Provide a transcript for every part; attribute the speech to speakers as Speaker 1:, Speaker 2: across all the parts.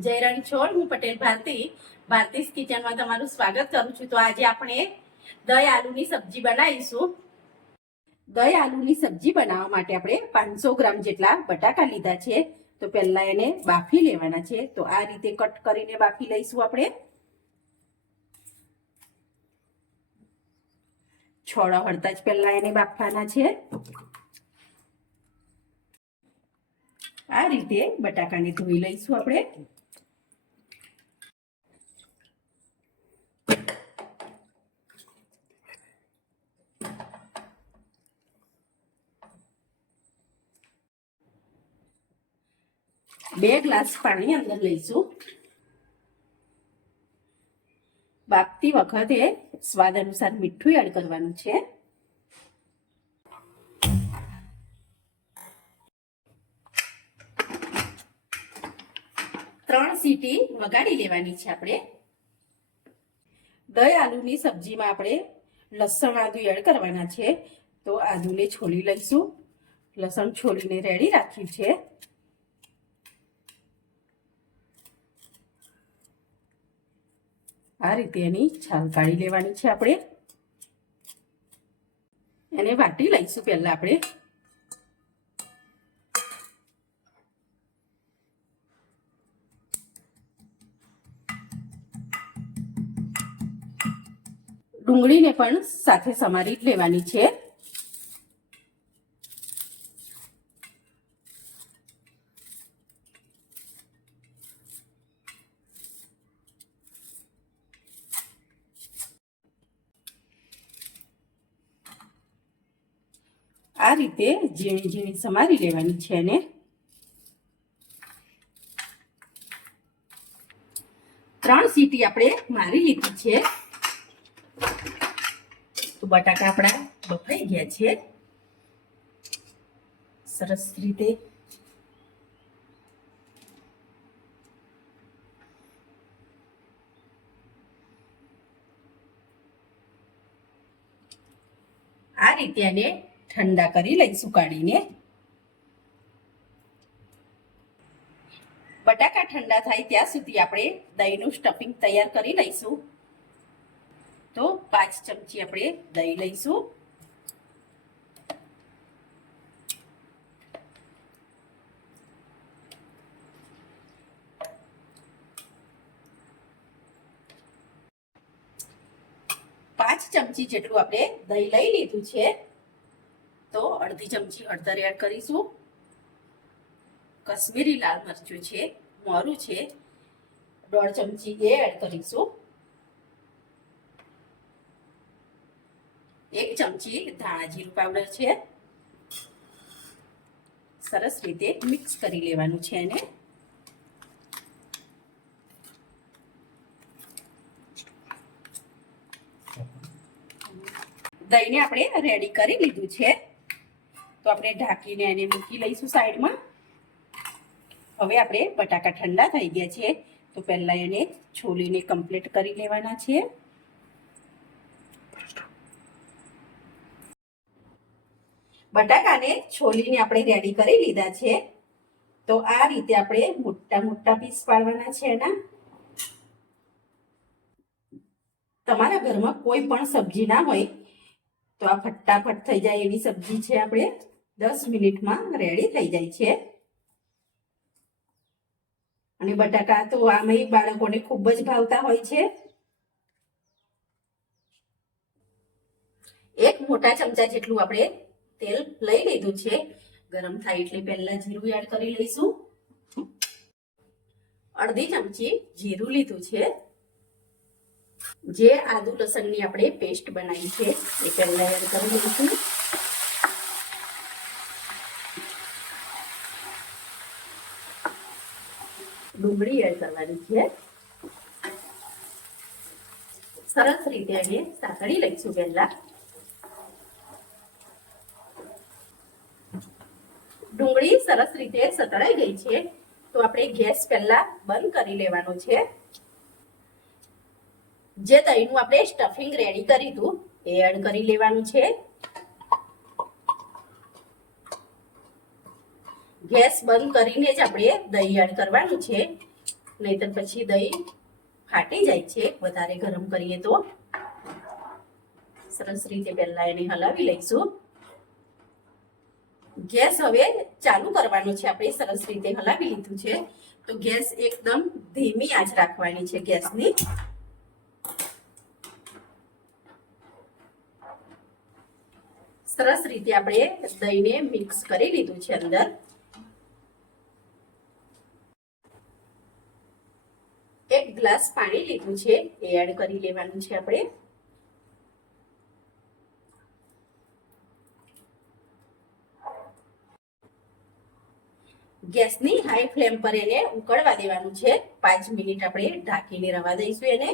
Speaker 1: જય રણછોડ હું પટેલ ભારતી ભારતીસ કિચનમાં તમારું સ્વાગત કરું છું. તો આજે આપણે દહીં આલુની સબ્જી બનાવીશું. દહીં આલુની સબ્જી બનાવવા માટે આપણે પાંચસો ગ્રામ જેટલા બટાકા લીધા છે. તો પહેલા એને બાફી લેવાના છે. તો આ રીતે કટ કરીને બાફી લઈશું આપણે. છોડા હળતા જ પહેલા એને બાફવાના છે. આ રીતે બટાકાને ધોઈ લઈશું આપણે. બે ગ્લાસ પાણી અંદર લઈશું. બાફતી વખતે સ્વાદ અનુસાર મીઠું એડ કરવાનું છે. ત્રણ સીટી વગાડી લેવાની છે આપણે. દહીં આલુની સબ્જીમાં આપણે લસણ આદુ એડ કરવાના છે. તો આદુને છોલી લઈશું. લસણ છોલીને રેડી રાખ્યું છે. આ રીતે એની છાલ કાઢી લેવાની છે આપણે. એને વાટી લઈશું પહેલા આપણે. ડુંગળીને પણ સાથે સમારી લેવાની છે. આ રીતે ઝીણી ઝીણી સમારી લેવાની છે એને. ત્રણ સીટી આપણે મારી લીધી છે. તો બટાકા આપણા બફાઈ ગયા છે. સરસ રીતે. આ રીતે એને ઠંડા કરી લઈશું કાઢીને. બટાકા ઠંડા થાય ત્યાં સુધી આપણે દહીંનું સ્ટફિંગ તૈયાર કરી લઈશું. તો પાંચ ચમચી આપણે દહીં લઈશું. પાંચ ચમચી જેટલું આપણે દહીં લઈ લીધું છે. અડધી ચમચી હળદર એડ કરીશું. કશ્મીરી લાલ મરચું છે, મોરું છે, દોઢ ચમચી એ એડ કરીશું. એક ચમચી ધાણા જીરું પાવડર છે. સરસ રીતે મિક્સ કરી લેવાનું છે એને. દહીંને આપણે રેડી કરી લીધું છે. તો આપણે ઢાંકીને એને મૂકી લઈશું સાઈડમાં. હવે આપણે બટાકા ઠંડા થઈ ગયા છે તો પહેલાં એને છોલીને કમ્પ્લીટ કરી લેવાના છે બટાકાને છોલીને આપણે રેડી કરી લીધા છે. તો આ રીતે આપણે મોટા મોટા પીસ પાડવાના છે એના. તમારા ઘરમાં કોઈ પણ સબ્જી ના હોય, તો આ ફટાફટ થઈ જાય એવી સબ્જી છે આપણે. દસ મિનિટમાં રેડી થઈ જાય છે. અને બટાકા તો આમાં બાળકોને ખૂબ જ ભાવતા હોય છે. એક મોટા ચમચા જેટલું આપણે તેલ લઈ લીધું છે. ગરમ થાય એટલે પહેલા જીરું એડ કરી લઈશું. અડધી ચમચી જીરું લીધું છે. જે આદુ લસણની આપણે પેસ્ટ બનાવી છે, એ પહેલા એડ કરી લઈશું. ડુંગળી એડ કરવાની છે. સરસ રીતે એને સાંકળી લઈશું પહેલા. ડુંગળી સરસ રીતે સતળાઈ ગઈ છે, તો આપણે ગેસ પહેલા બંધ કરી લેવાનો છે. જે દહીંનું આપણે સ્ટફિંગ રેડી કરી હતું એ એડ કરી લેવાનું છે. ગેસ બંધ કરીને જ આપણે દહીં એડ કરવાનું છે. નહીતર પછી દહીં ફાટી જાય છે. વધારે ગરમ કરીએ તો. સરસ રીતે પહેલા એને હલાવી લઈશું. ગેસ હવે ચાલુ કરવાનો છે. આપણે સરસ રીતે હલાવી લીધું છે. તો ગેસ એકદમ ધીમી આંચ રાખવાની છે ગેસની. સરસ રીતે આપણે દહીંને મિક્સ કરી લીધું છે અંદર એક ગ્લાસ પાણી લીધું છે, એ એડ કરી લેવાનું છે આપણે. ગેસની હાઈ ફ્લેમ પર એને ઉકળવા દેવાનું છે. પાંચ મિનિટ આપણે ઢાંકીને રવા દઈશું એને.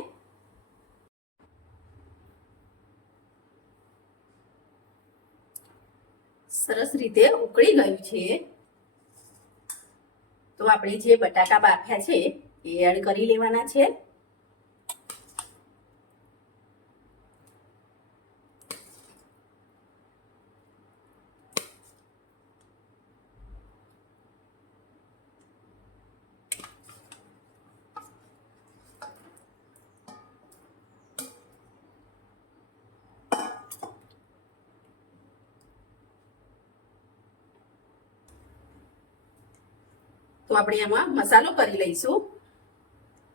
Speaker 1: સરસ રીતે ઉકળી ગયું છે. તો આપણે જે બટાકા બાફ્યા છે એ એડ કરી લેવાના છે. તો આપણે એમાં મસાલો કરી લઈશું.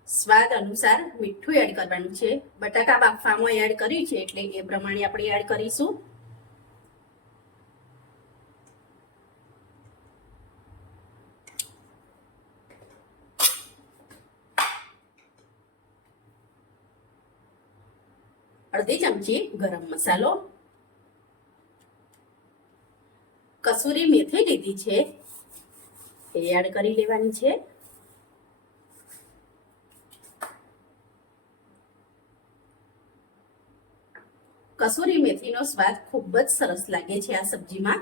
Speaker 1: સ્વાદ અનુસાર મીઠું એડ કરવાનું છે. બટાકા બાફવામાં એડ કર્યું છે એટલે એ પ્રમાણે આપણે એડ કરીશું. અડધી ચમચી ગરમ મસાલો. કસૂરી મેથી લીધી છે. એ એડ કરી લેવાની છે. કસૂરી મેથીનો સ્વાદ ખૂબ જ સરસ લાગે છે આ સબ્જીમાં.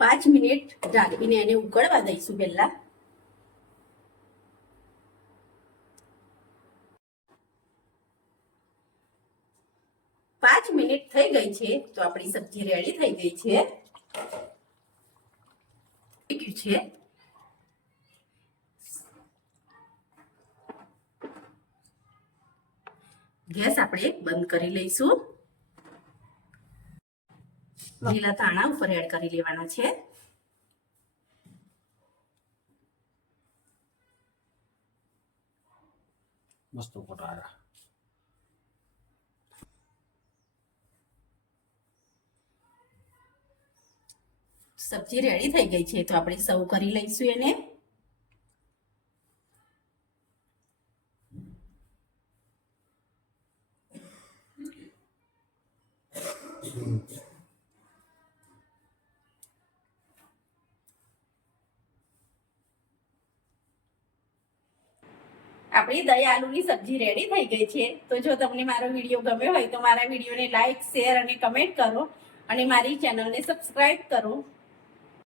Speaker 1: પાંચ મિનિટ ઢાંકીને એને ઉકળવા દઈશું પહેલા. પાંચ મિનિટ થઈ ગઈ છે તો આપણી સબ્જી રેડી થઈ ગઈ છે. છે. ગેસ આપણે બંધ કરી લઈશું. લીલા ધાણા ઉપર એડ કરી લેવાના છે.
Speaker 2: મસ્ત કોટારા
Speaker 1: સબ્જી રેડી થઈ ગઈ છે તો આપણે સર્વ કરી લઈશું એને. આપણી દહીં સબ્જી રેડી થઈ ગઈ છે. તો જો તમને મારો વીડિયો ગમ્યો હોય તો મારા વિડીયોને લાઈક શેર અને કમેન્ટ કરો અને મારી ચેનલને સબસ્ક્રાઈબ કરો.